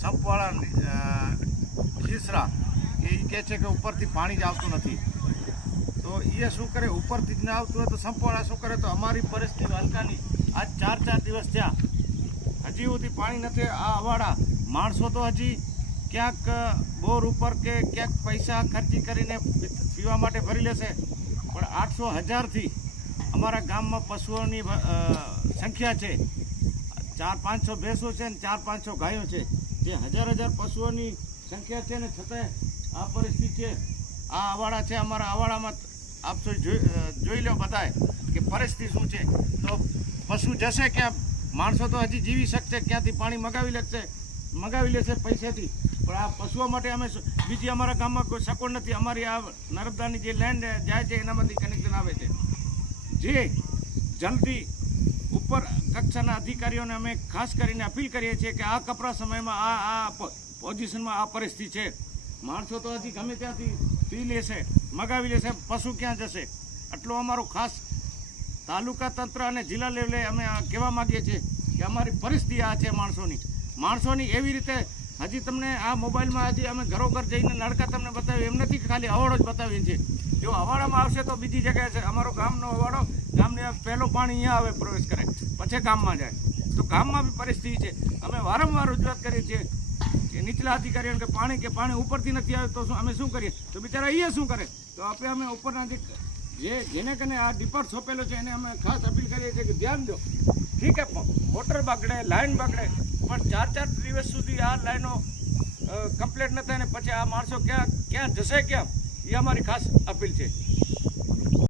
સંપવાળા ખીસરા એ કહે છે કે ઉપરથી પાણી જ આવતું નથી, તો એ શું કરે, ઉપરથી જ ના આવતું હોય તો સંપવાળા શું કરે, તો અમારી પરિસ્થિતિ હલકાની આજ 4 દિવસ થયા હજી સુધી પાણી નથી. આ અવાડા માણસો તો હજી ક્યાંક બોર ઉપર કે ક્યાંક પૈસા ખર્ચી કરીને પીવા માટે ભરી લેશે, પણ 800-1000થી અમારા ગામમાં પશુઓની સંખ્યા છે. 400-500 ભેંસો છે ને 400-500 ગાયો છે, જે હજાર પશુઓની સંખ્યા છે ને છતાંય આ પરિસ્થિતિ છે. આ અવાડા છે, અમારા અવાડામાં આપ જોઈ લો બધાએ કે પરિસ્થિતિ શું છે. તો પશુ જશે ક્યાં, માણસો તો હજી જીવી શકશે, ક્યાંથી પાણી મગાવી લેશે પૈસાથી, પણ આ પશુઓ માટે અમે બીજી અમારા ગામમાં કોઈ સગવડ નથી. અમારી આ નર્મદાની જે લેન્ડ જાય છે એનામાંથી કનેક્શન આવે છે. જે જલ્દી ઉપર કક્ષાના અધિકારીઓને અમે ખાસ કરીને અપીલ કરીએ છીએ કે આ કપરા સમયમાં આ પોઝિશનમાં આ પરિસ્થિતિ છે. માણસો તો હજી ગમે ત્યાંથી પી લેશે, મગાવી લેશે, પશુ ક્યાં જશે. આટલો અમારો ખાસ તાલુકા તંત્ર અને જિલ્લા લેવલે અમે કહેવા માગીએ છીએ કે અમારી પરિસ્થિતિ આ છે માણસોની એવી રીતે. હજી તમને આ મોબાઈલમાં હજી અમે ઘરોઘર જઈને લડકા તમને બતાવ્યું એમ નથી કે ખાલી અવાડો જ બતાવીએ છીએ. જો અવાડામાં આવશે તો બીજી જગ્યાએ છે. અમારો ગામનો અવાડો, ગામને પહેલો પાણી અહીંયા આવે, પ્રવેશ કરે, પછી ગામમાં જાય. તો ગામમાં બી પરિસ્થિતિ છે. અમે વારંવાર રજૂઆત કરીએ છીએ કે નીચલા અધિકારીઓને કે પાણી ઉપરથી નથી આવે તો અમે શું કરીએ, તો બિચારા અહીંયા શું કરે. તો અમે ઉપરના જેને કને આ ડીપર સોંપેલો છે એને અમે ખાસ અપીલ કરીએ છીએ કે ધ્યાન દો. ઠીક છે, મોટર બગડે, લાઈન બગડે, પણ 4 દિવસ સુધી આ લાઈનો કમ્પ્લીટ ન થાય ને પછી આ માણસો ક્યાં જશે, ક્યાં, એ અમારી ખાસ અપીલ છે.